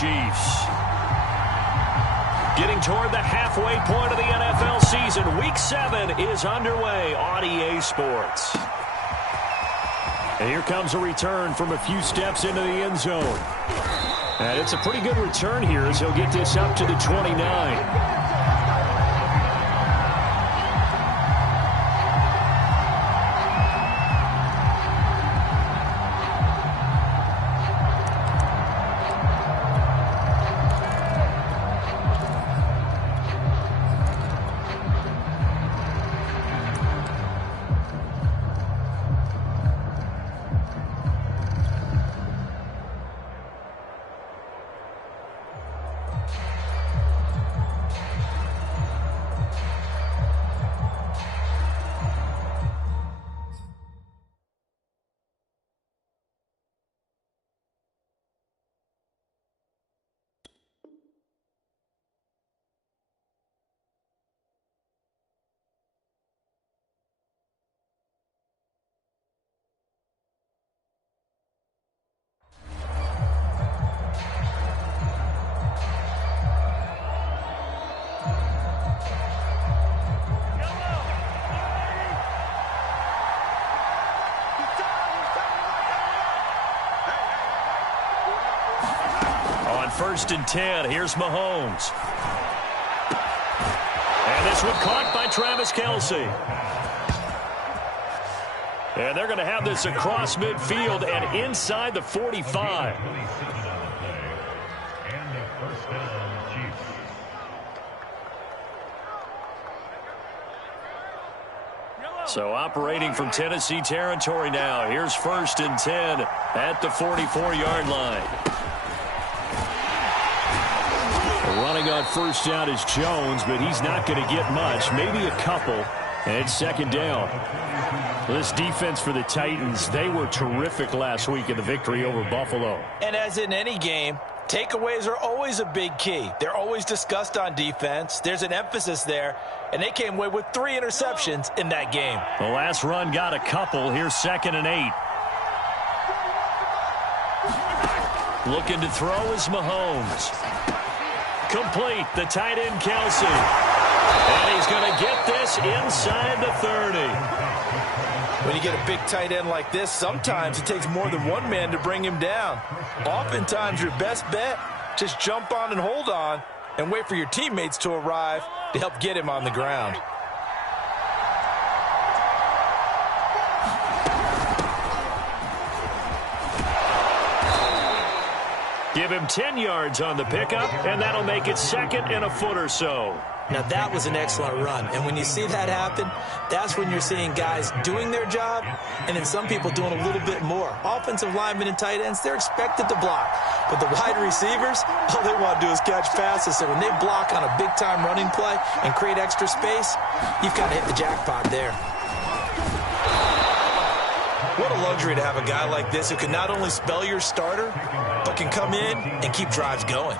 Chiefs. Getting toward the halfway point of the NFL season, Week 7 is underway on EA Sports. And here comes a return from a few steps into the end zone. And it's a pretty good return here as he'll get this up to the 29. First and 10. Here's Mahomes. And this one caught by Travis Kelce. And they're going to have this across midfield and inside the 45. So operating from Tennessee territory now. Here's first and 10 at the 44-yard line. Running on first down is Jones, but he's not going to get much, maybe a couple, and it's second down. This defense for the Titans, they were terrific last week in the victory over Buffalo. And as in any game, takeaways are always a big key. They're always discussed on defense. There's an emphasis there, and they came away with 3 interceptions in that game. The last run got a couple. Here's second and 8. Looking to throw is Mahomes. Complete, the tight end Kelce. And he's going to get this inside the 30. When you get a big tight end like this, sometimes it takes more than one man to bring him down. Oftentimes your best bet, just jump on and hold on and wait for your teammates to arrive to help get him on the ground. Give him 10 yards on the pickup, and that'll make it second and a foot or so. Now, that was an excellent run. And when you see that happen, that's when you're seeing guys doing their job and then some people doing a little bit more. Offensive linemen and tight ends, they're expected to block. But the wide receivers, all they want to do is catch passes. So when they block on a big-time running play and create extra space, you've kind of hit the jackpot there. What a luxury to have a guy like this who can not only spell your starter, but can come in and keep drives going.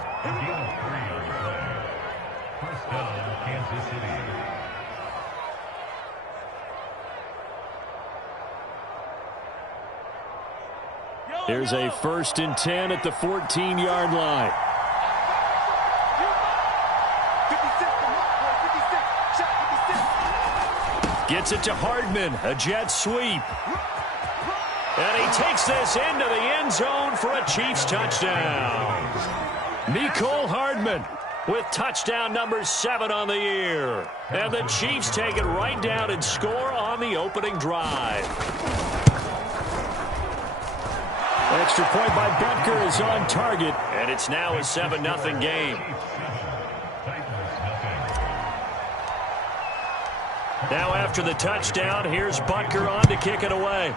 Here's a first and 10 at the 14-yard line. Gets it to Hardman, a jet sweep. And he takes this into the end zone for a Chiefs touchdown. Mecole Hardman with touchdown number 7 on the year. And the Chiefs take it right down and score on the opening drive. Extra point by Butker is on target, and it's now a 7-0 game. Now after the touchdown, here's Butker on to kick it away.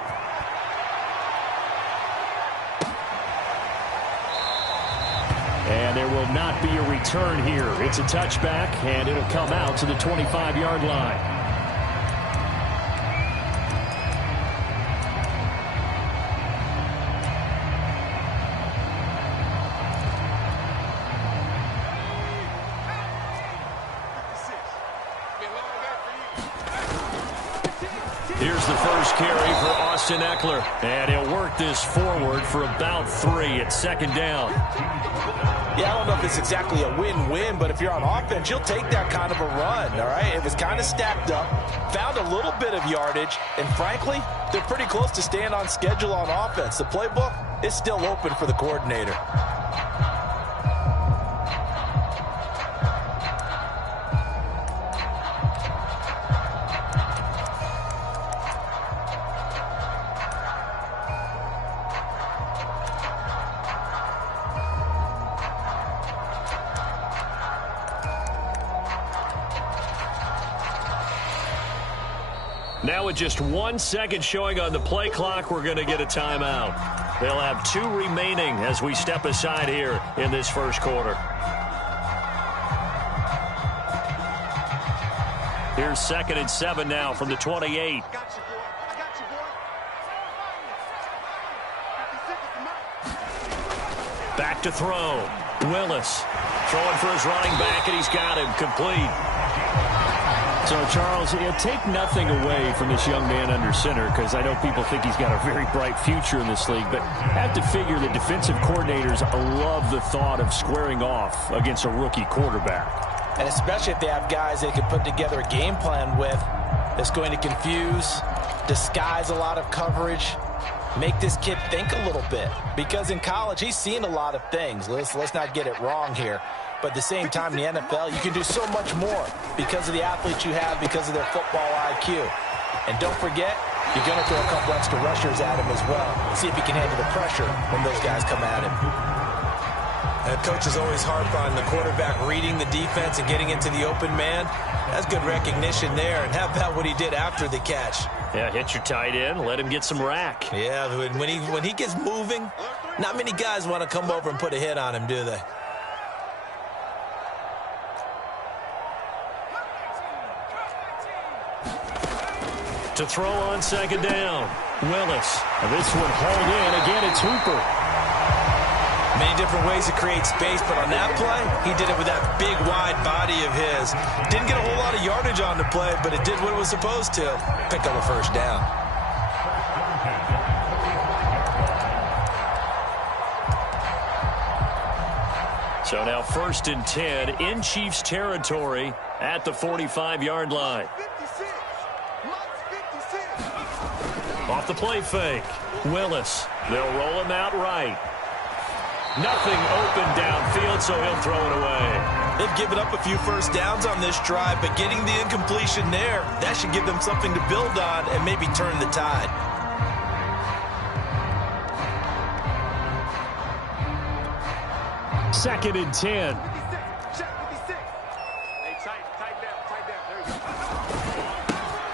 And there will not be a return here. It's a touchback, and it'll come out to the 25-yard line. Here's the first carry for Austin Eckler. And he'll work this forward for about 3 at second down. Yeah, I don't know if it's exactly a win-win, but if you're on offense, you'll take that kind of a run, all right? It was kind of stacked up, found a little bit of yardage, and frankly, they're pretty close to staying on schedule on offense. The playbook is still open for the coordinator. Now with just 1 second showing on the play clock, we're going to get a timeout. They'll have 2 remaining as we step aside here in this first quarter. Here's 2nd and 7 now from the 28. Back to throw. Willis throwing for his running back, and he's got him complete. So, Charles, take nothing away from this young man under center, because I know people think he's got a very bright future in this league, but have to figure that defensive coordinators love the thought of squaring off against a rookie quarterback. And especially if they have guys they can put together a game plan with that's going to confuse, disguise a lot of coverage, make this kid think a little bit. Because in college, he's seen a lot of things. Let's not get it wrong here. But at the same time, in the NFL, you can do so much more because of the athletes you have, because of their football IQ. And don't forget, you're going to throw a couple extra rushers at him as well. See if he can handle the pressure when those guys come at him. And coaches always harp on the quarterback reading the defense and getting into the open man. That's good recognition there. And how about what he did after the catch? Yeah, hit your tight end, let him get some rack. Yeah, when he gets moving, not many guys want to come over and put a hit on him, do they? To throw on 2nd down. Willis. And this one hauled in. Again, it's Hooper. Many different ways to create space, but on that play, he did it with that big, wide body of his. Didn't get a whole lot of yardage on the play, but it did what it was supposed to. Pick up a first down. So now 1st and 10 in Chiefs territory at the 45-yard line. Off the play fake. Willis. They'll roll him out right. Nothing open downfield, so he'll throw it away. They've given up a few first downs on this drive, but getting the incompletion there, that should give them something to build on and maybe turn the tide. Second and 10.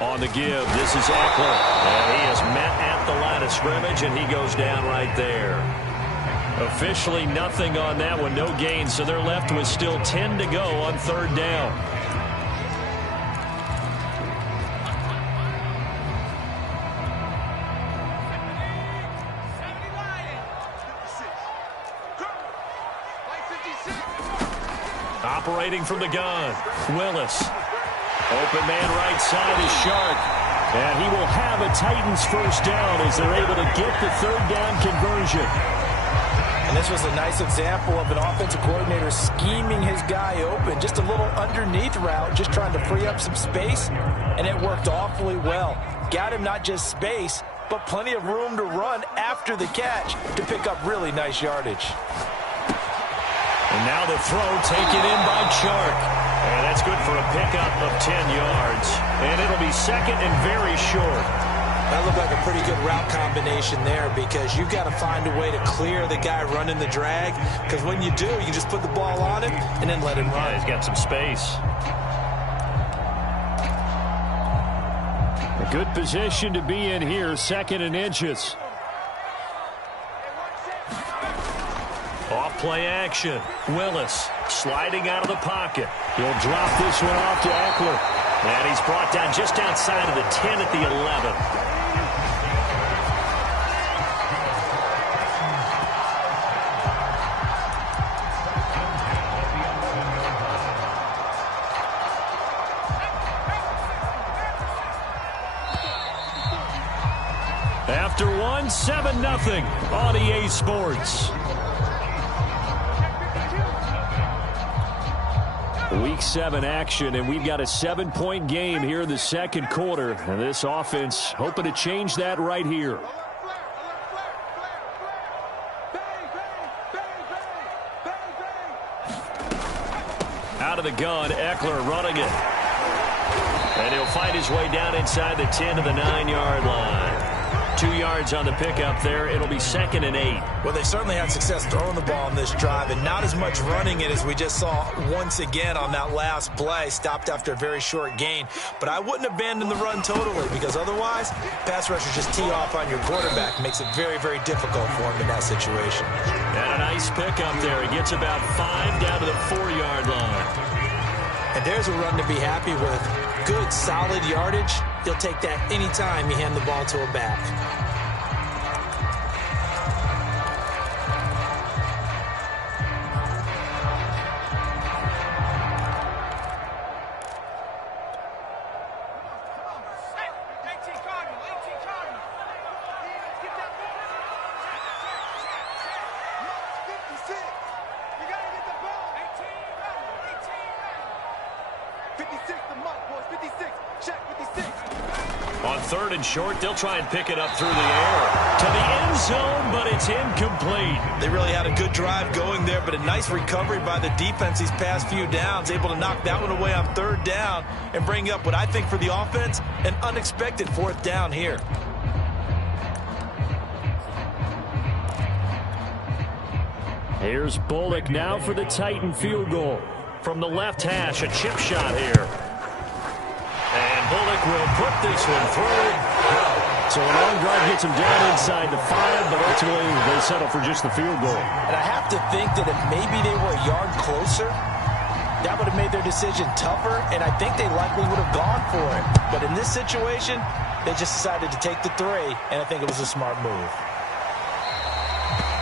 On the give, this is Eckler. And he is met at the line of scrimmage, and he goes down right there. Officially nothing on that one, no gain, so they're left with still 10 to go on 3rd down. Operating from the gun, Willis. Open man right side is Shark. And he will have a Titans first down as they're able to get the 3rd down conversion. And this was a nice example of an offensive coordinator scheming his guy open. Just a little underneath route, just trying to free up some space. And it worked awfully well. Got him not just space, but plenty of room to run after the catch to pick up really nice yardage. And now the throw taken in by Shark. And that's good for a pickup of 10 yards. And it'll be 2nd and very short. That looked like a pretty good route combination there, because you've got to find a way to clear the guy running the drag. Because when you do, you just put the ball on him and then let him run. Yeah, he's got some space. A good position to be in here, 2nd and inches. Off play action. Willis sliding out of the pocket. He'll drop this one off to Eckler. And he's brought down just outside of the 10 at the 11. After one, 7-0 on EA Sports. Week 7 action, and we've got a 7-point game here in the second quarter. And this offense hoping to change that right here. Out of the gun, Eckler running it. And he'll find his way down inside the 10 to the 9-yard line. 2 yards on the pickup there. It'll be 2nd and 8. Well, they certainly had success throwing the ball on this drive, and not as much running it as we just saw once again on that last play. Stopped after a very short gain. But I wouldn't abandon the run totally, because otherwise, pass rushers just tee off on your quarterback. Makes it very, very difficult for him in that situation. And a nice pickup there. He gets about 5 down to the 4-yard line. And there's a run to be happy with. Good, solid yardage. He'll take that anytime you hand the ball to a back. On 3rd and short, they'll try and pick it up through the air to the end zone, but it's incomplete. They really had a good drive going there, but a nice recovery by the defense these past few downs, able to knock that one away on 3rd down and bring up what I think for the offense, an unexpected 4th down here. Here's Bullock now for the Titan field goal. From the left hash, a chip shot here. And Bullock will put this one through. So a long drive gets him down inside the 5, but ultimately they settle for just the field goal. And I have to think that if maybe they were a yard closer, that would have made their decision tougher, and I think they likely would have gone for it. But in this situation, they just decided to take the 3, and I think it was a smart move.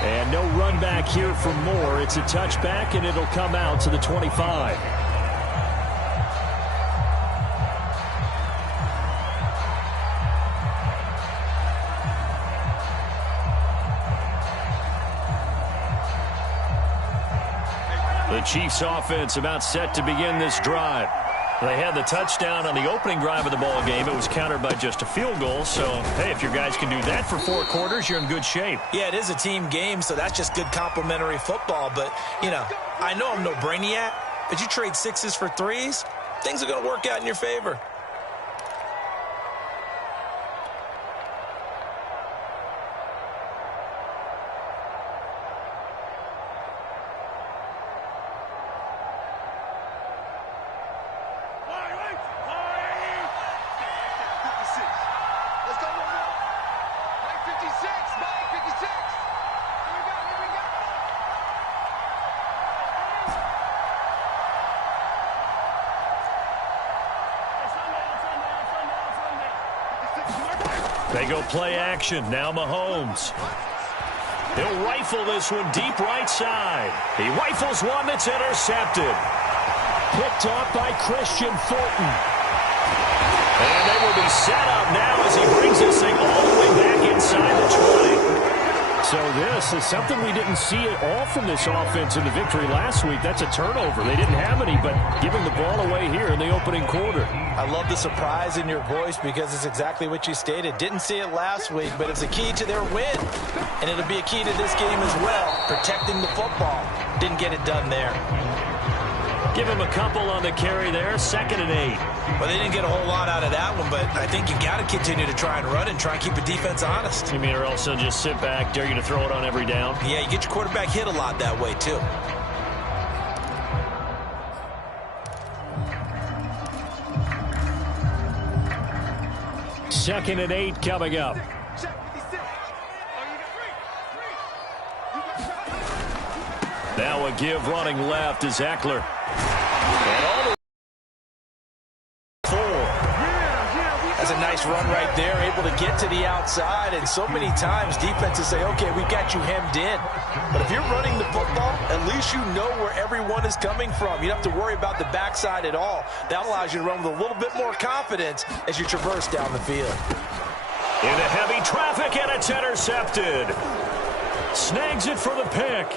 And no run back here for Moore. It's a touchback, and it'll come out to the 25. The Chiefs offense about set to begin this drive. They had the touchdown on the opening drive of the ball game. It was countered by just a field goal. So, hey, if your guys can do that for 4 quarters, you're in good shape. Yeah, it is a team game, so that's just good complimentary football. But, you know, I know I'm no brainiac, but you trade 6s for 3s, things are going to work out in your favor. They go play action. Now Mahomes. He'll rifle this one deep right side. He rifles one that's intercepted. Picked off by Christian Fulton. And they will be set up now as he brings this thing all the way back inside the 20. So this is something we didn't see at all from this offense in the victory last week. That's a turnover. They didn't have any, but giving the ball away here in the opening quarter. I love the surprise in your voice because it's exactly what you stated. Didn't see it last week, but it's a key to their win. And it'll be a key to this game as well, protecting the football. Didn't get it done there. Give him a couple on the carry there, 2nd and 8. Well, they didn't get a whole lot out of that one, but I think you got to continue to try and run and try and keep the defense honest. You mean, or else they'll just sit back, dare you to throw it on every down? Yeah, you get your quarterback hit a lot that way, too. Second and 8 coming up. Now a give running left is Eckler. And all the 4. That's a nice run right there, able to get to the outside. And so many times defenses say, okay, we've got you hemmed in. But if you're running the football, at least you know where everyone is coming from. You don't have to worry about the backside at all. That allows you to run with a little bit more confidence as you traverse down the field. Into heavy traffic, and it's intercepted. Snags it for the pick.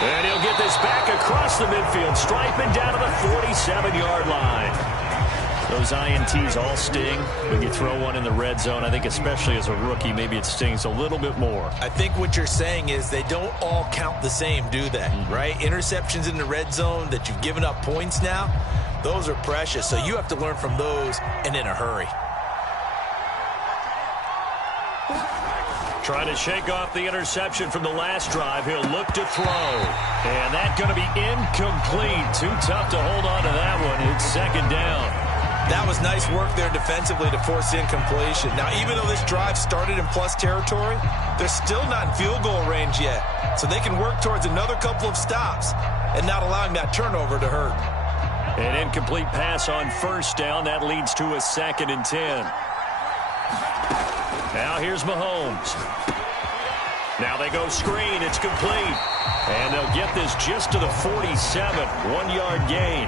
And he'll get is back across the midfield stripe and down to the 47-yard line. Those INTs all sting when you throw one in the red zone. I think especially as a rookie, maybe it stings a little bit more. I think what you're saying is they don't all count the same, do they? Right? Interceptions in the red zone that you've given up points now, those are precious. So you have to learn from those and in a hurry. Trying to shake off the interception from the last drive. He'll look to throw. And that's going to be incomplete. Too tough to hold on to that one. It's second down. That was nice work there defensively to force incompletion. Now, even though this drive started in plus territory, they're still not in field goal range yet. So they can work towards another couple of stops and not allowing that turnover to hurt. An incomplete pass on first down. That leads to a 2nd and 10. Now here's Mahomes. Now they go screen. It's complete. And they'll get this just to the 47. 1-yard gain.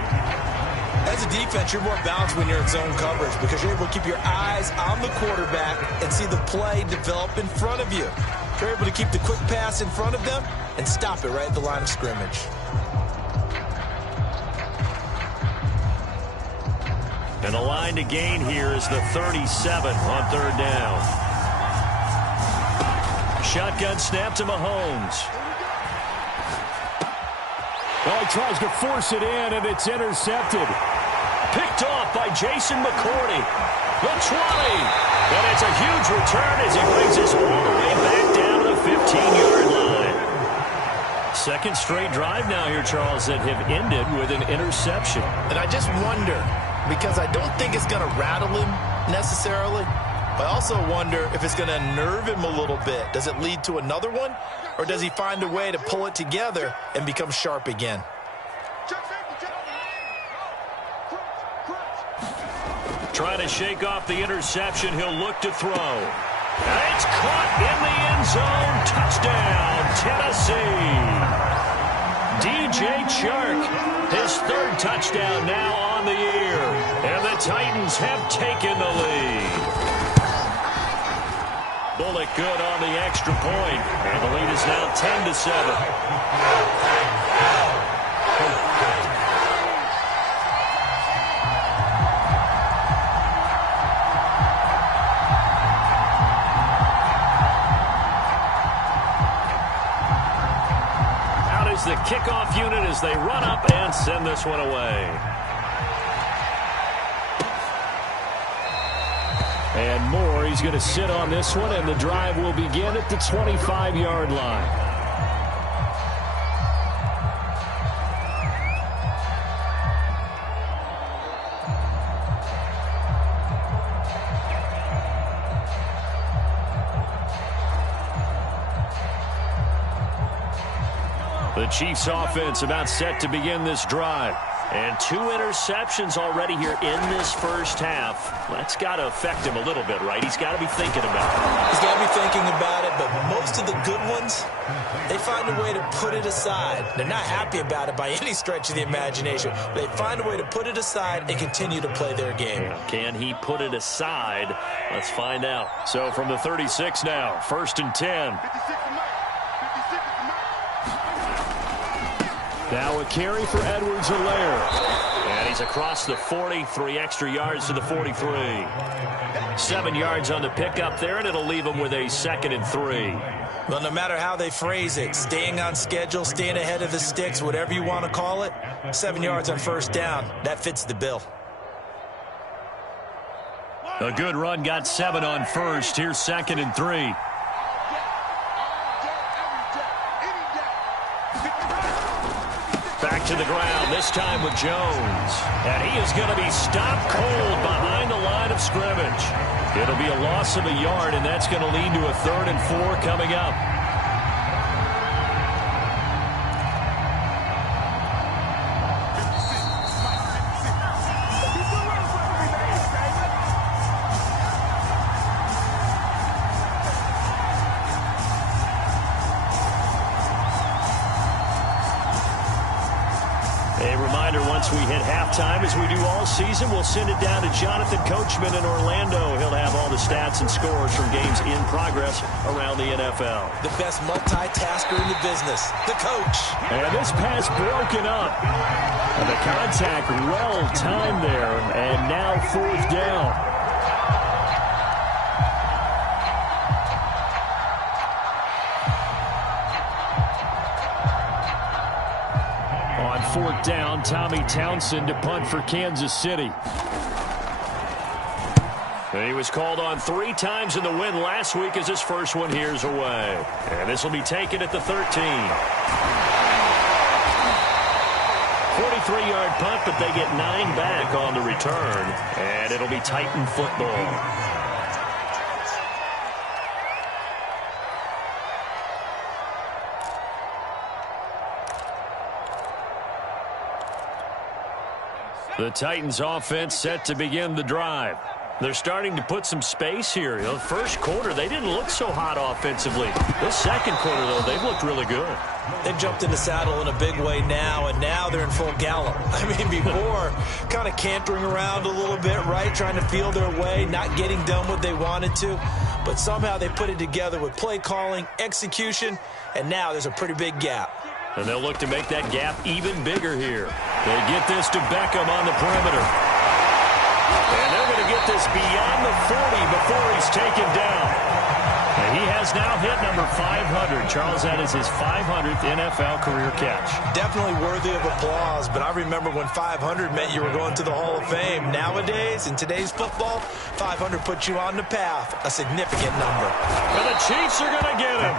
As a defense, you're more balanced when you're in zone coverage because you're able to keep your eyes on the quarterback and see the play develop in front of you. You're able to keep the quick pass in front of them and stop it right at the line of scrimmage. And the line to gain here is the 37 on 3rd down. Shotgun snap to Mahomes. Well, he tries to force it in, and it's intercepted. Picked off by Jason McCourty. The 20. And it's a huge return as he brings us all the way back down to the 15-yard line. Second straight drive now here, Charles, that have ended with an interception. And I just wonder, because I don't think it's going to rattle him necessarily, but I also wonder if it's going to unnerve him a little bit. Does it lead to another one, or does he find a way to pull it together and become sharp again? Trying to shake off the interception. He'll look to throw. And it's caught in the end zone. Touchdown, Tennessee. DJ Chark, his 3rd touchdown now on the year. And the Titans have taken the lead. Bullock good on the extra point. And the lead is now 10-7. The kickoff unit as they run up and send this one away. And Moore, he's going to sit on this one, and the drive will begin at the 25-yard line. The Chiefs offense about set to begin this drive. And 2 interceptions already here in this first half. That's got to affect him a little bit, right? He's got to be thinking about it. He's got to be thinking about it, but most of the good ones, they find a way to put it aside. They're not happy about it by any stretch of the imagination. They find a way to put it aside and continue to play their game. Can he put it aside? Let's find out. So from the 36 now, 1st and 10. Now a carry for Edwards-Helaire. And he's across the 40, 3 extra yards to the 43. 7 yards on the pickup there, and it'll leave him with a 2nd and 3. Well, no matter how they phrase it, staying on schedule, staying ahead of the sticks, whatever you want to call it, 7 yards on first down, that fits the bill. A good run, got 7 on first. Here's 2nd and 3. Back to the ground, this time with Jones. And he is going to be stopped cold behind the line of scrimmage. It'll be a loss of a yard, and that's going to lead to a 3rd and 4 coming up. A reminder, once we hit halftime, as we do all season, we'll send it down to Jonathan Coachman in Orlando. He'll have all the stats and scores from games in progress around the NFL. The best multitasker in the business, the coach. And this pass broken up. And the contact well timed there, and now 4th down. On 4th down, Tommy Townsend to punt for Kansas City. He was called on 3 times in the win last week as his first one here's away. And this will be taken at the 13. 43-yard punt, but they get 9 back on the return. And it'll be Titan football. The Titans offense set to begin the drive. They're starting to put some space here. You know, first quarter, they didn't look so hot offensively. This second quarter, though, they've looked really good. They've jumped in the saddle in a big way now, and now they're in full gallop. I mean, before, kind of cantering around a little bit, right, trying to feel their way, not getting done what they wanted to. But somehow they put it together with play calling, execution, and now there's a pretty big gap. And they'll look to make that gap even bigger here. They get this to Beckham on the perimeter. And they're going to get this beyond the 40 before he's taken down. And he has now hit number 500. Charles, that is his 500th NFL career catch. Definitely worthy of applause, but I remember when 500 meant you were going to the Hall of Fame. Nowadays, in today's football, 500 puts you on the path, a significant number. And the Chiefs are going to get him.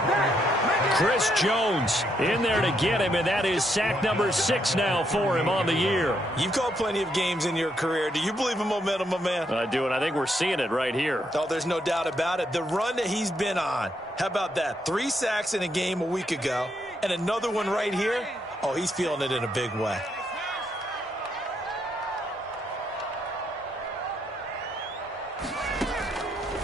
Chris Jones in there to get him, and that is sack number 6 now for him on the year. You've called plenty of games in your career. Do you believe in momentum, my man? I do, and I think we're seeing it right here. Oh, there's no doubt about it. The run that he's been on, how about that? 3 sacks in a game a week ago, and another one right here. Oh, he's feeling it in a big way.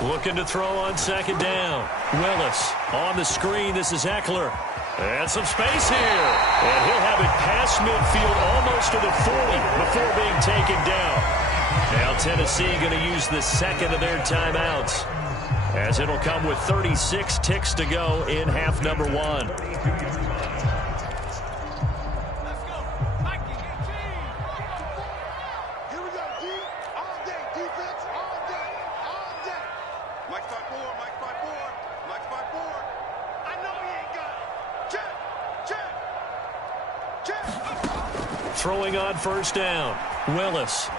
Looking to throw on 2nd down. Willis on the screen. This is Eckler. And some space here. And he'll have it past midfield almost to the 40 before being taken down. Now Tennessee going to use the second of their timeouts, as it'll come with 36 ticks to go in half number 1. Throwing on 1st down. Willis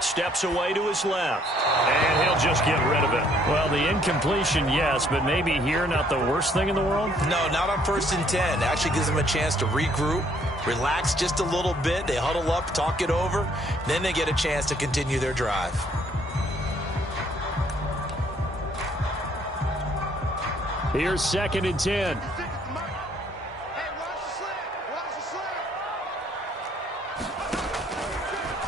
steps away to his left, and he'll just get rid of it. Well, the incompletion, yes, but maybe here not the worst thing in the world? No, not on 1st and 10. Actually gives them a chance to regroup, relax just a little bit. They huddle up, talk it over, then they get a chance to continue their drive. Here's 2nd and 10.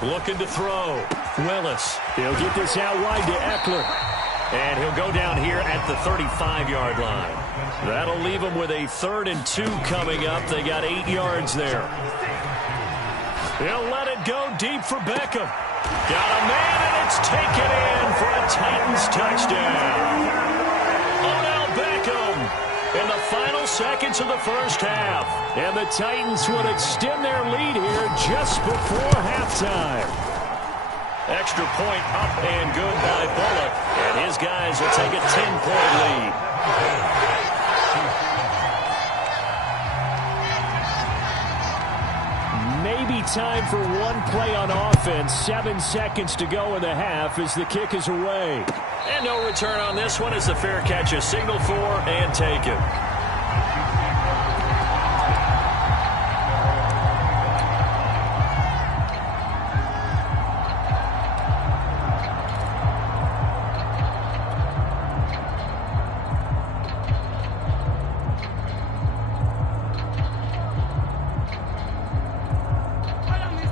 Looking to throw. Willis. He'll get this out wide to Eckler. And he'll go down here at the 35-yard line. That'll leave him with a 3rd and 2 coming up. They got 8 yards there. He'll let it go deep for Beckham. Got a man, and it's taken in for a Titans touchdown. Odell Beckham in the final seconds of the first half. And the Titans would extend their lead here just before halftime. Extra point up and good by Bullock. And his guys will take a 10-point lead. Maybe time for one play on offense. 7 seconds to go in the half as the kick is away. And no return on this one as the fair catch is signaled for and taken.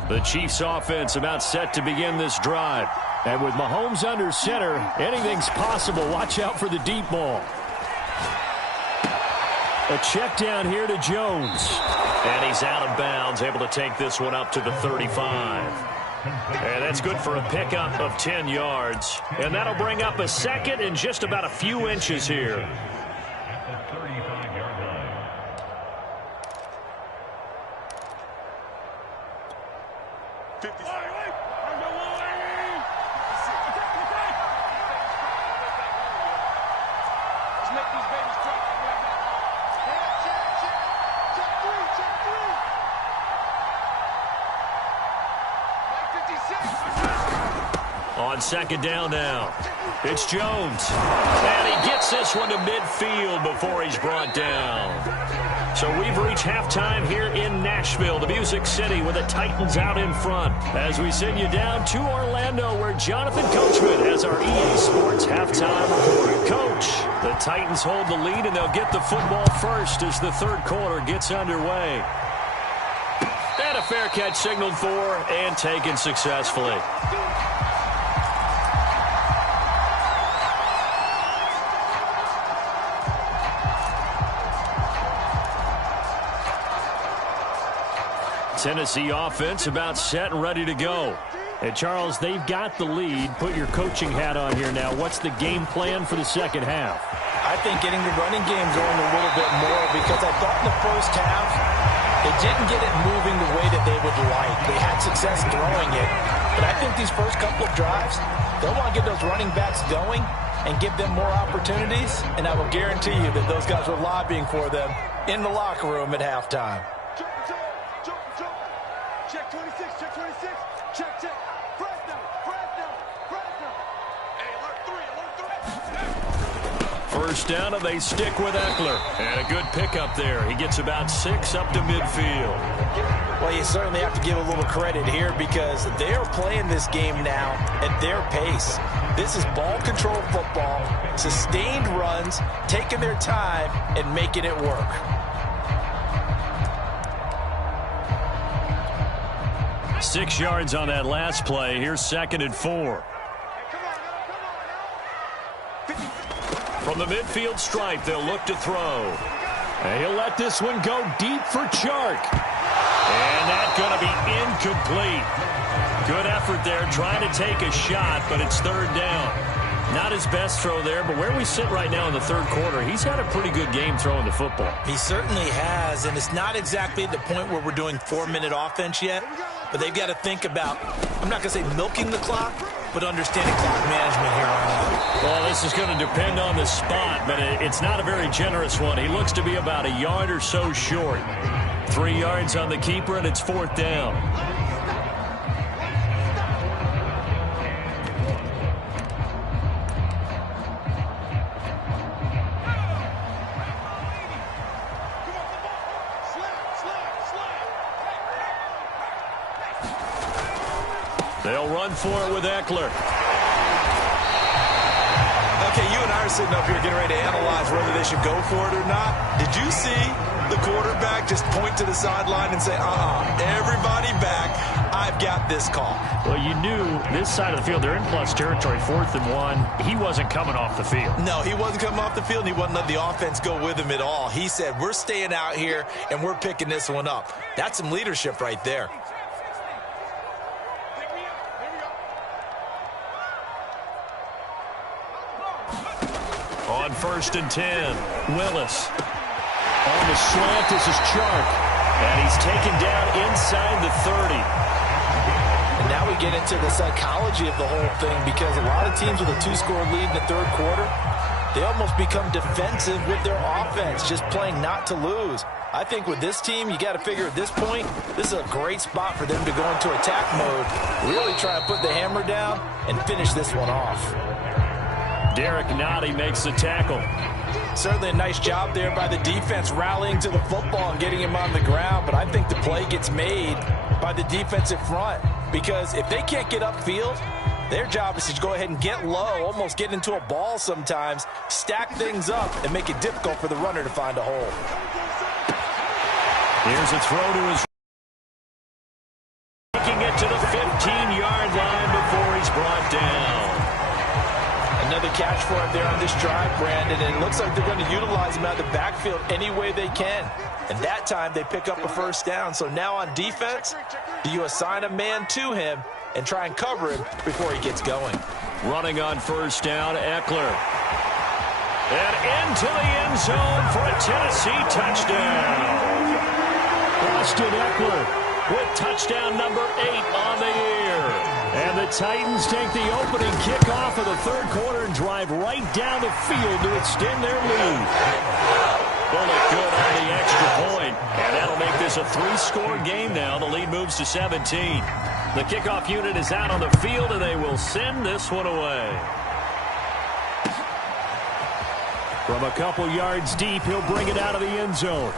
The Chiefs offense about set to begin this drive. And with Mahomes under center, anything's possible. Watch out for the deep ball. A check down here to Jones. And he's out of bounds, able to take this one up to the 35. And that's good for a pickup of 10 yards. And that'll bring up a second and just about a few inches here. On second down now, it's Jones. And he gets this one to midfield before he's brought down. So we've reached halftime here in Nashville, the Music City, with the Titans out in front. As we send you down to Orlando, where Jonathan Coachman has our EA Sports halftime report. Coach, the Titans hold the lead, and they'll get the football first as the third quarter gets underway. And a fair catch signaled for and taken successfully. Tennessee offense about set and ready to go. And Charles, they've got the lead. Put your coaching hat on here now. What's the game plan for the second half? I think getting the running game going a little bit more, because I thought in the first half they didn't get it moving the way that they would like. They had success throwing it. But I think these first couple of drives, they'll want to get those running backs going and give them more opportunities. And I will guarantee you that those guys were lobbying for them in the locker room at halftime. Check 26, check 26, check, check. Fresno. Hey, alert 3. First down, and they stick with Eckler. And a good pickup there. He gets about 6 up to midfield. Well, you certainly have to give a little credit here, because they're playing this game now at their pace. This is ball control football, sustained runs, taking their time and making it work. 6 yards on that last play. Here's 2nd and 4. From the midfield stripe, they'll look to throw. And he'll let this one go deep for Chark. And that's going to be incomplete. Good effort there, trying to take a shot, but it's third down. Not his best throw there, but where we sit right now in the third quarter, he's had a pretty good game throwing the football. He certainly has, and it's not exactly at the point where we're doing 4-minute offense yet, but they've got to think about, I'm not going to say milking the clock, but understanding clock management here on out. Well, this is going to depend on the spot, but it's not a very generous one. He looks to be about a yard or so short. 3 yards on the keeper, and it's 4th down. They'll run for it with Eckler. Okay, you and I are sitting up here getting ready to analyze whether they should go for it or not. Did you see the quarterback just point to the sideline and say, everybody back, I've got this call? Well, you knew this side of the field, they're in plus territory, 4th and 1. He wasn't coming off the field. No, he wasn't coming off the field, and he wasn't letting the offense go with him at all. He said, we're staying out here, and we're picking this one up. That's some leadership right there. On 1st and 10, Willis. On the slant, this is Chark. And he's taken down inside the 30. And now we get into the psychology of the whole thing, because a lot of teams with a 2-score lead in the third quarter, they almost become defensive with their offense, just playing not to lose. I think with this team, you got to figure at this point, this is a great spot for them to go into attack mode, really try to put the hammer down and finish this one off. Derek Nottie makes the tackle. Certainly a nice job there by the defense, rallying to the football and getting him on the ground, but I think the play gets made by the defensive front, because if they can't get upfield, their job is to go ahead and get low, almost get into a ball sometimes, stack things up, and make it difficult for the runner to find a hole. Here's a throw to his... taking it to the 15-yard line before he's brought down. Another catch for him there on this drive, Brandon, and it looks like they're going to utilize him out of the backfield any way they can. And that time they pick up a first down. So now on defense, do you assign a man to him and try and cover him before he gets going? Running on first down, Eckler. And into the end zone for a Tennessee touchdown. Austin Eckler with touchdown number 8 on the year. And the Titans take the opening kickoff of the third quarter and drive right down the field to extend their lead. Bullet good on the extra point, and that'll make this a 3-score game now. The lead moves to 17. The kickoff unit is out on the field, and they will send this one away. From a couple yards deep, he'll bring it out of the end zone.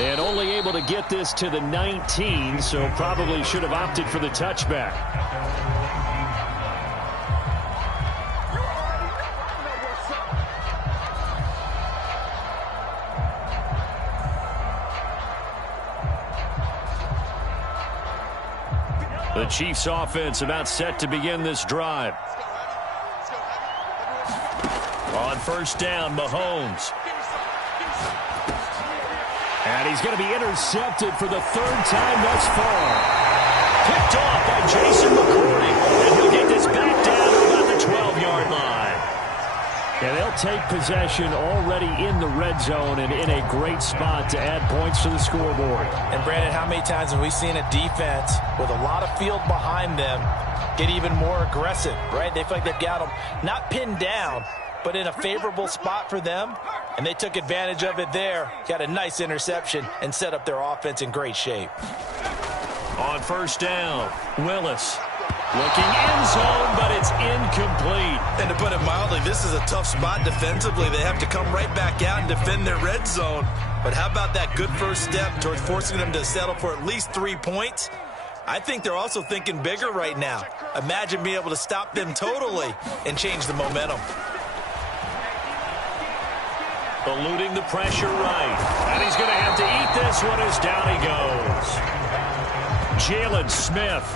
And only able to get this to the 19, so probably should have opted for the touchback. The Chiefs offense about set to begin this drive. On first down, Mahomes. And he's going to be intercepted for the third time thus far. Picked off by Jason McCourty. And he'll get this back down to about the 12-yard line. And they'll take possession already in the red zone and in a great spot to add points to the scoreboard. And, Brandon, how many times have we seen a defense with a lot of field behind them get even more aggressive, right? They feel like they've got them not pinned down, but in a favorable spot for them, and they took advantage of it there. Got a nice interception and set up their offense in great shape. On first down, Willis. Looking end zone, but it's incomplete. And to put it mildly, this is a tough spot defensively. They have to come right back out and defend their red zone. But how about that good first step towards forcing them to settle for at least 3 points? I think they're also thinking bigger right now. Imagine being able to stop them totally and change the momentum. Eluding the pressure right. And he's going to have to eat this one as down he goes. Jalen Smith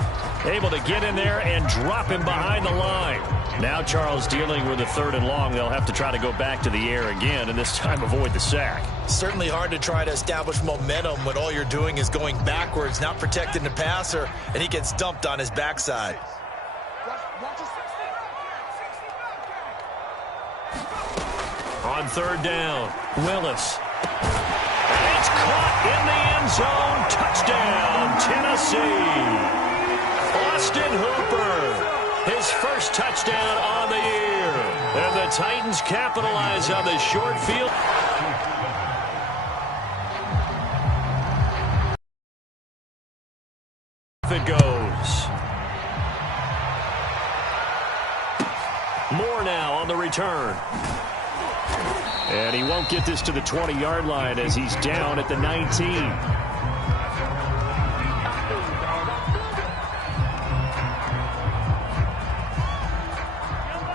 able to get in there and drop him behind the line. Now Charles dealing with a third and long. They'll have to try to go back to the air again and this time avoid the sack. Certainly hard to try to establish momentum when all you're doing is going backwards, not protecting the passer, and he gets dumped on his backside. On third down, Willis. And it's caught in the end zone. Touchdown, Tennessee. Austin Hooper, his first touchdown on the year. And the Titans capitalize on the short field. It goes. Moore now on the return. And he won't get this to the 20-yard line as he's down at the 19.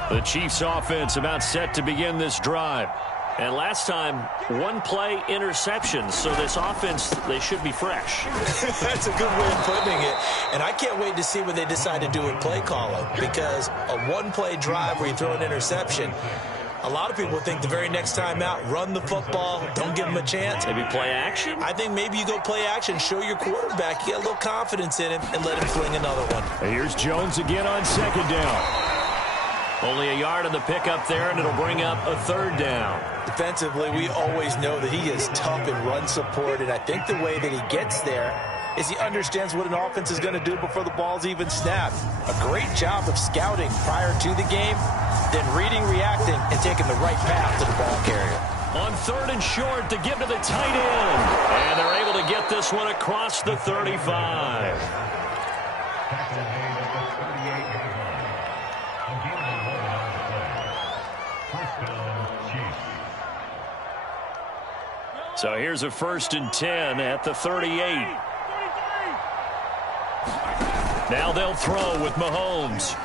The Chiefs offense about set to begin this drive. And last time, one-play interception. So this offense, they should be fresh. That's a good way of putting it. And I can't wait to see what they decide to do with play calling. Because a one-play drive where you throw an interception, a lot of people think the very next time out, run the football, don't give them a chance. Maybe play action? I think maybe you go play action, show your quarterback, you get a little confidence in him, and let him fling another one. And here's Jones again on second down. Only a yard on the pickup there, and it'll bring up a third down. Defensively, we always know that he is tough in run support, and I think the way that he gets there is he understands what an offense is going to do before the ball's even snapped. A great job of scouting prior to the game, then reading, reacting, and taking the right path to the ball carrier. On third and short to give to the tight end. And they're able to get this one across the 35. So here's a 1st and 10 at the 38. Now they'll throw with Mahomes.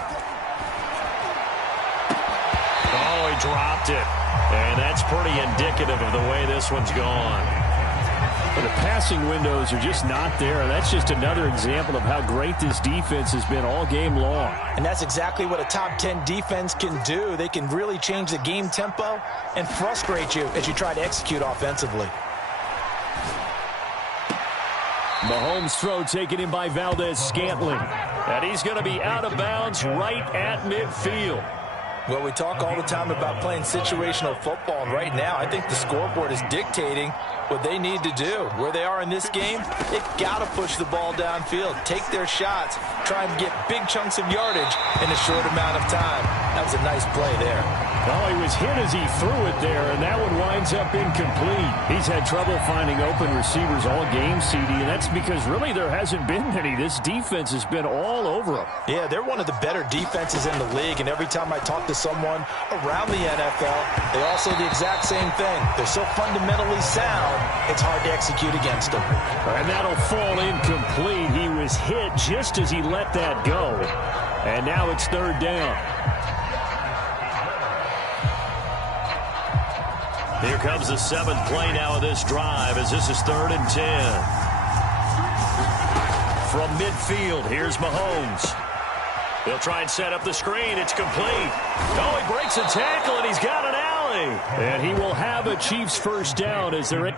Oh, he dropped it. And that's pretty indicative of the way this one's gone. But the passing windows are just not there, and that's just another example of how great this defense has been all game long. And that's exactly what a top 10 defense can do. They can really change the game tempo and frustrate you as you try to execute offensively. Mahomes' throw taken in by Valdez-Scantling. And he's going to be out of bounds right at midfield. Well, we talk all the time about playing situational football, and right now I think the scoreboard is dictating what they need to do. Where they are in this game, they've got to push the ball downfield, take their shots, try and get big chunks of yardage in a short amount of time. That was a nice play there. Well, he was hit as he threw it there, and that one winds up incomplete. He's had trouble finding open receivers all game, CD, and that's because really there hasn't been many. This defense has been all over him. Yeah, they're one of the better defenses in the league, and every time I talk to someone around the NFL, they all say the exact same thing. They're so fundamentally sound, it's hard to execute against them. And that'll fall incomplete. He was hit just as he let that go. And now it's third down. Here comes the seventh play now of this drive as this is 3rd and 10. From midfield, here's Mahomes. He'll try and set up the screen. It's complete. Oh, he breaks a tackle, and he's got an alley. And he will have a Chiefs first down as they're in.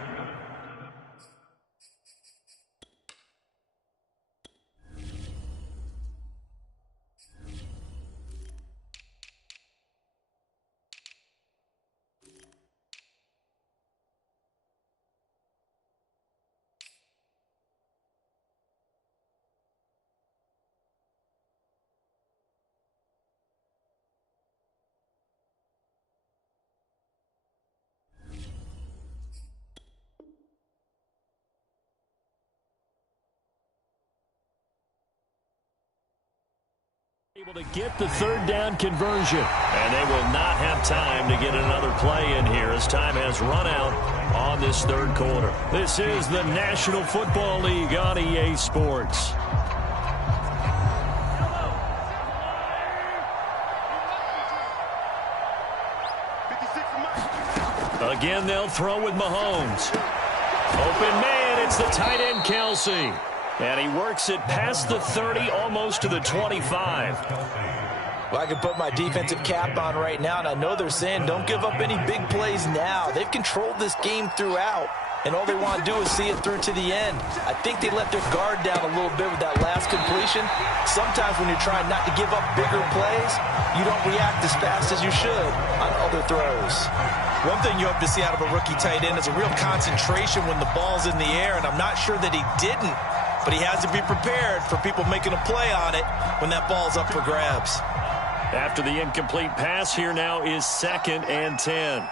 Able to get the third down conversion. And they will not have time to get another play in here as time has run out on this third quarter. This is the National Football League on EA Sports. Again, they'll throw with Mahomes. Open man, it's the tight end Kelsey. And he works it past the 30, almost to the 25. Well, I can put my defensive cap on right now, and I know they're saying don't give up any big plays now. They've controlled this game throughout, and all they want to do is see it through to the end. I think they let their guard down a little bit with that last completion. Sometimes when you're trying not to give up bigger plays, you don't react as fast as you should on other throws. One thing you hope to see out of a rookie tight end is a real concentration when the ball's in the air, and I'm not sure that he didn't. But he has to be prepared for people making a play on it when that ball's up for grabs. After the incomplete pass, here now is 2nd and 10.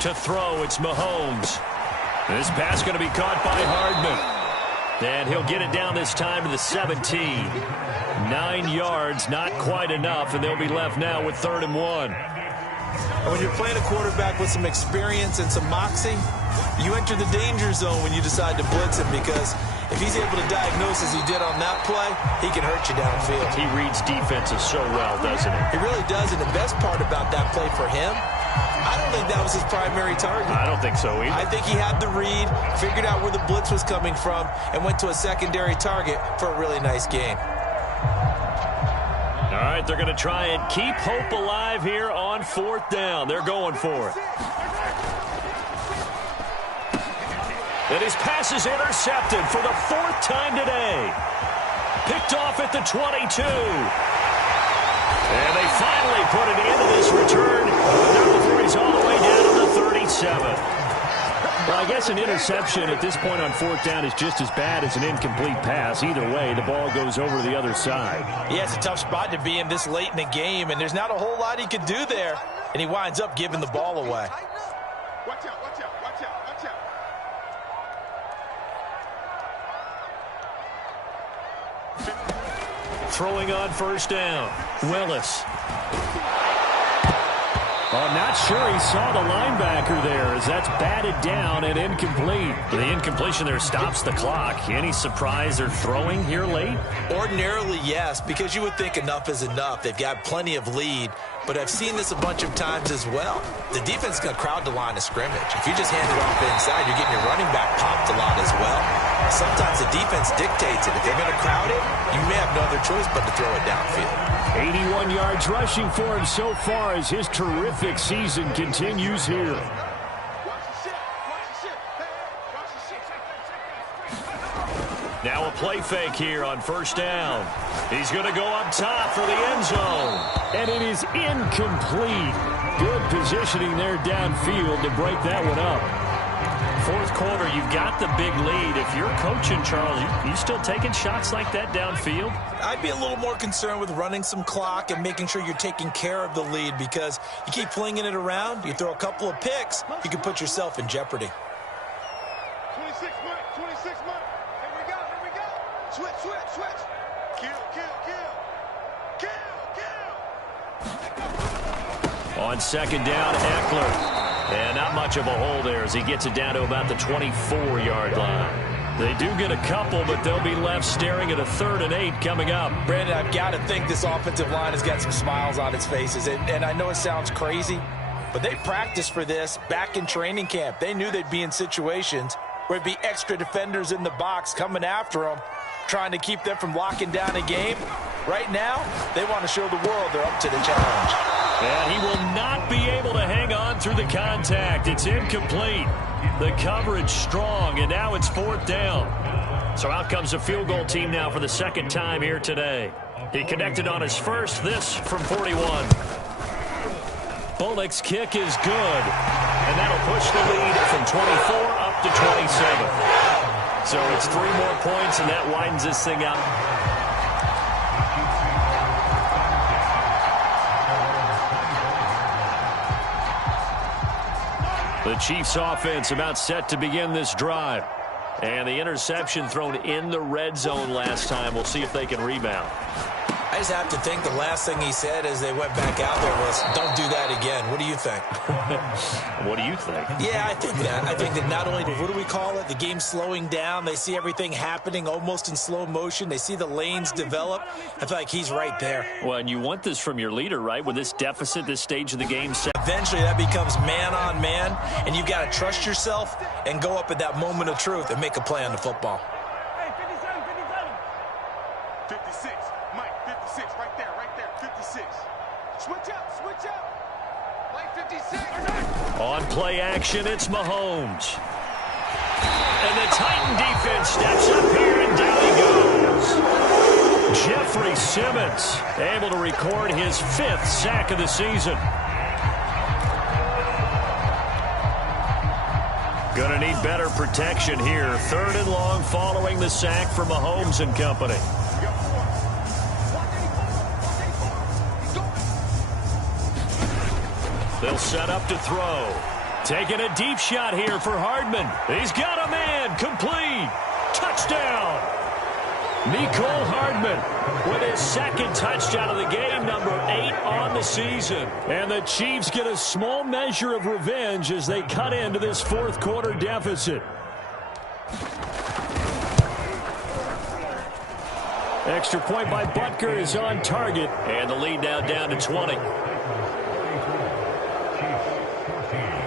To throw, it's Mahomes. This pass going to be caught by Hardman. And he'll get it down this time to the 17. 9 yards, not quite enough, and they'll be left now with 3rd and 1. And when you're playing a quarterback with some experience and some moxie, you enter the danger zone when you decide to blitz him, because if he's able to diagnose as he did on that play, he can hurt you downfield. He reads defenses so well, doesn't he? He really does, and the best part about that play for him, I don't think that was his primary target. I don't think so either. I think he had the read, figured out where the blitz was coming from, and went to a secondary target for a really nice game. All right, they're going to try and keep hope alive here on 4th down. They're going for it. And his pass is intercepted for the 4th time today. Picked off at the 22. And they finally put it into this return. Now before he's all the way down to the 37. Well, I guess an interception at this point on 4th down is just as bad as an incomplete pass. Either way, the ball goes over to the other side. Yeah, it's a tough spot to be in this late in the game, and there's not a whole lot he could do there. And he winds up giving the ball away. Watch out, watch out, watch out, watch out. Throwing on 1st down. Willis. I'm not sure he saw the linebacker there, as that's batted down and incomplete. The incompletion there stops the clock. Any surprise they're throwing here late? Ordinarily, yes, because you would think enough is enough. They've got plenty of lead. but I've seen this a bunch of times as well. The defense is going to crowd the line of scrimmage. If you just hand it off inside, you're getting your running back popped a lot as well. Sometimes the defense dictates it. If they're going to crowd it, you may have no other choice but to throw it downfield. 81 yards rushing for him so far as his terrific season continues here. Now a play fake here on first down. He's going to go up top for the end zone. And it is incomplete. Good positioning there downfield to break that one up. Fourth quarter, you've got the big lead. If you're coaching, Charles, you still taking shots like that downfield? I'd be a little more concerned with running some clock and making sure you're taking care of the lead, because you keep flinging it around, you throw a couple of picks, you can put yourself in jeopardy. 26 Mike, 26 Mike. Here we go. Switch. Kill. On second down, Eckler. And not much of a hole there as he gets it down to about the 24-yard line. They do get a couple, but they'll be left staring at a 3rd and 8 coming up. Brandon, I've got to think this offensive line has got some smiles on its faces. And I know it sounds crazy, but they practiced for this back in training camp. They knew they'd be in situations where there'd be extra defenders in the box coming after them, trying to keep them from locking down a game. Right now, they want to show the world they're up to the challenge. And he will not be able to hang on through the contact. It's incomplete. The coverage strong, and now it's 4th down. So out comes the field goal team now for the second time here today. He connected on his first, this from 41. Bullock's kick is good, and that'll push the lead from 24 up to 27. So it's 3 more points, and that widens this thing out. The Chiefs offense about set to begin this drive. And the interception thrown in the red zone last time. We'll see if they can rebound. I just have to think the last thing he said as they went back out there was, don't do that again. What do you think? What do you think? Yeah, I think that. I think that not only, what do we call it, the game slowing down, they see everything happening almost in slow motion. They see the lanes develop. I feel like he's right there. Well, and you want this from your leader, right? With this deficit, this stage of the game. Eventually, that becomes man on man, and you've got to trust yourself and go up at that moment of truth and make a play on the football. 56. Mike, 56. Right there. 56. Switch out. Mike, 56. On play action, it's Mahomes. And the Titan defense steps up here, and down he goes. Jeffrey Simmons able to record his 5th sack of the season. Going to need better protection here. 3rd and long following the sack for Mahomes and company. They'll set up to throw. Taking a deep shot here for Hardman. He's got a man. Complete. Touchdown. Nicole Hardman with his 2nd touchdown of the game, number 8 on the season. And the Chiefs get a small measure of revenge as they cut into this 4th quarter deficit. Extra point by Butker is on target. And the lead now down to 20.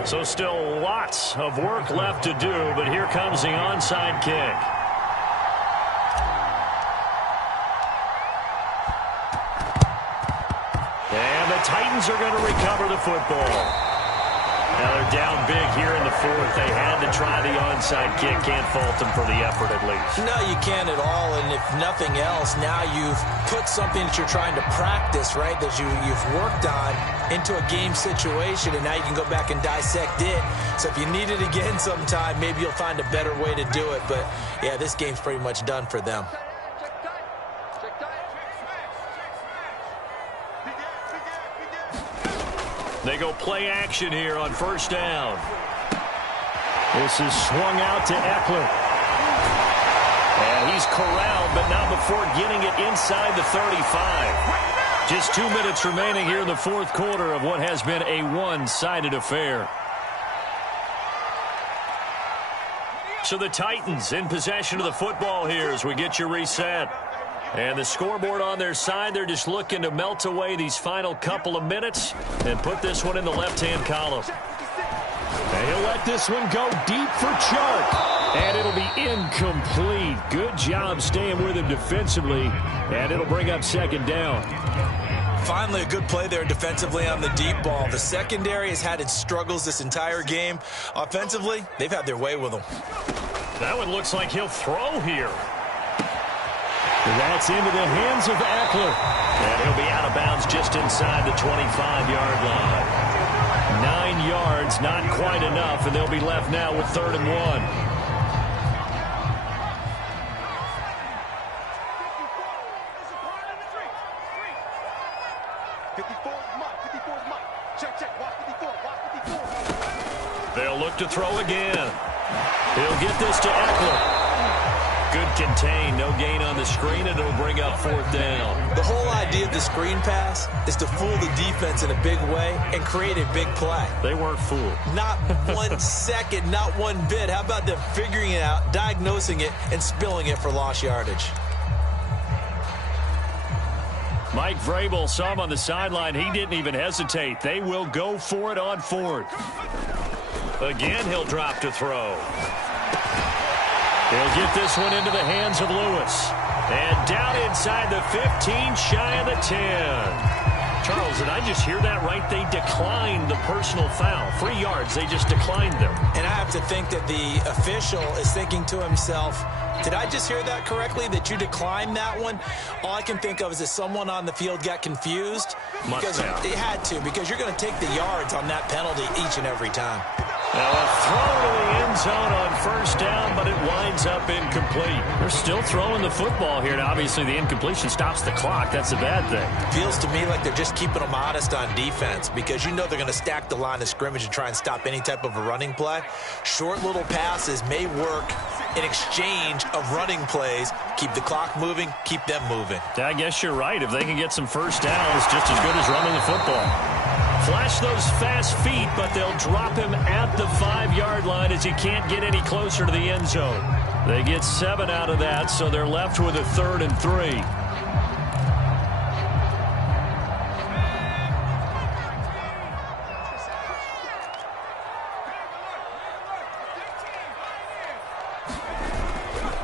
So still lots of work left to do, but here comes the onside kick. And the Titans are going to recover the football. Now they're down big here in the 4th. They had to try the onside kick. Can't fault them for the effort at least. No, you can't at all. And if nothing else, now you've put something that you're trying to practice, right, that you've worked on into a game situation, and now you can go back and dissect it. So if you need it again sometime, maybe you'll find a better way to do it. But, yeah, this game's pretty much done for them. They go play action here on first down. This is swung out to Eckler. And he's corralled, but not before getting it inside the 35. Just 2 minutes remaining here in the 4th quarter of what has been a one-sided affair. So the Titans in possession of the football here as we get you reset. And the scoreboard on their side, they're just looking to melt away these final couple of minutes and put this one in the left-hand column. And he'll let this one go deep for Chark. And it'll be incomplete. Good job staying with him defensively. And it'll bring up second down. Finally, a good play there defensively on the deep ball. The secondary has had its struggles this entire game. Offensively, they've had their way with them. That one looks like he'll throw here. That's into the hands of Eckler. And he'll be out of bounds just inside the 25-yard line. 9 yards, not quite enough, and they'll be left now with 3rd and 1. They'll look to throw again. He'll get this to Eckler. Good contain, no gain on the screen, and it'll bring up 4th down. The whole idea of the screen pass is to fool the defense in a big way and create a big play. They weren't fooled. Not 1 second, not one bit. How about them figuring it out, diagnosing it, and spilling it for lost yardage? Mike Vrabel saw him on the sideline. He didn't even hesitate. They will go for it on 4th. Again, he'll drop to throw. He'll get this one into the hands of Lewis. And down inside the 15, shy of the 10. Charles, did I just hear that right? They declined the personal foul. 3 yards, they just declined them. And I have to think that the official is thinking to himself, did I just hear that correctly, that you declined that one? All I can think of is that someone on the field got confused. Because they had to, because you're going to take the yards on that penalty each and every time. Now a throw to the end zone on 1st down, but it winds up incomplete. They're still throwing the football here, and obviously the incompletion stops the clock. That's a bad thing. Feels to me like they're just keeping them honest on defense because you know they're going to stack the line of scrimmage and try and stop any type of a running play. Short little passes may work in exchange of running plays. Keep the clock moving, keep them moving. I guess you're right. If they can get some 1st downs, just as good as running the football. Flash those fast feet, but they'll drop him at the 5-yard line as he can't get any closer to the end zone. They get 7 out of that, so they're left with a 3rd and 3.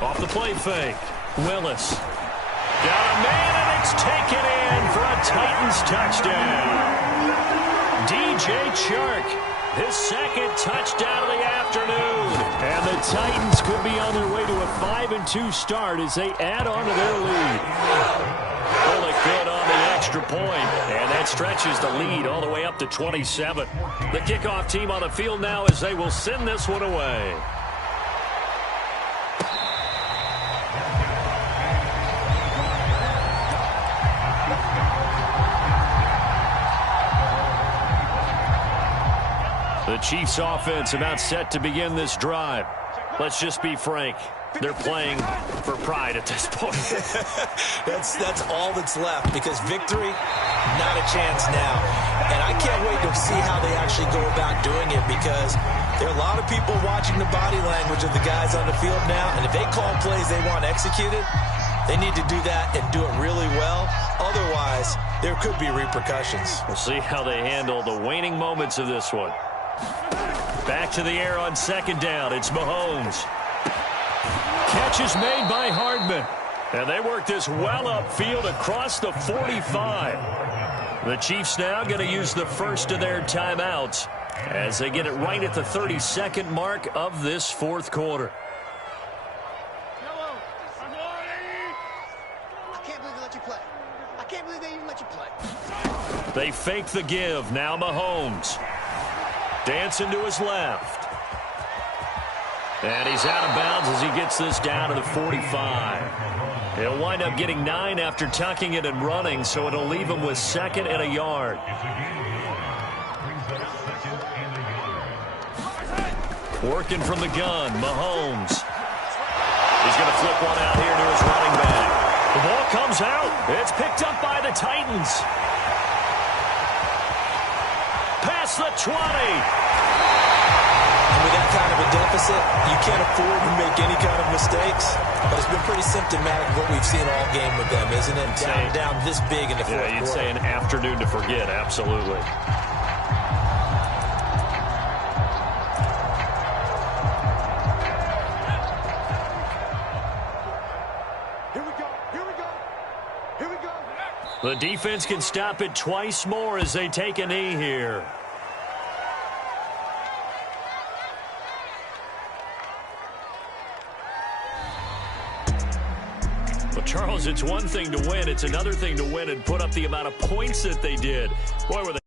Off the play fake. Willis. Got a man, and it's taken in for a Titans touchdown. DJ Chark, his 2nd touchdown of the afternoon. And the Titans could be on their way to a 5-2 start as they add on to their lead. Really good on the extra point, and that stretches the lead all the way up to 27. The kickoff team on the field now as they will send this one away. The Chiefs offense about set to begin this drive. Let's just be frank. They're playing for pride at this point. That's all that's left because victory, not a chance now. And I can't wait to see how they actually go about doing it because there are a lot of people watching the body language of the guys on the field now. And if they call plays they want executed, they need to do that and do it really well. Otherwise, there could be repercussions. We'll see how they handle the waning moments of this one. Back to the air on 2nd down. It's Mahomes. Catch is made by Hardman. And they work this well upfield across the 45. The Chiefs now going to use the first of their timeouts as they get it right at the 32nd mark of this 4th quarter. I can't believe they let you play. I can't believe they even let you play. They fake the give. Now Mahomes. Dancing to his left. And he's out of bounds as he gets this down to the 45. He'll wind up getting 9 after tucking it and running, so it'll leave him with 2nd and a yard. Working from the gun, Mahomes. He's going to flip one out here to his running back. The ball comes out. It's picked up by the Titans. Past the 20. And with that kind of a deficit, you can't afford to make any kind of mistakes. But it's been pretty symptomatic of what we've seen all game with them, isn't it? Down this big in the fourth quarter. Yeah, you'd say an afternoon to forget, absolutely. Here we go. Here we go. Here we go. The defense can stop it twice more as they take a knee here. Well, Charles, it's one thing to win. It's another thing to win and put up the amount of points that they did. Boy, were they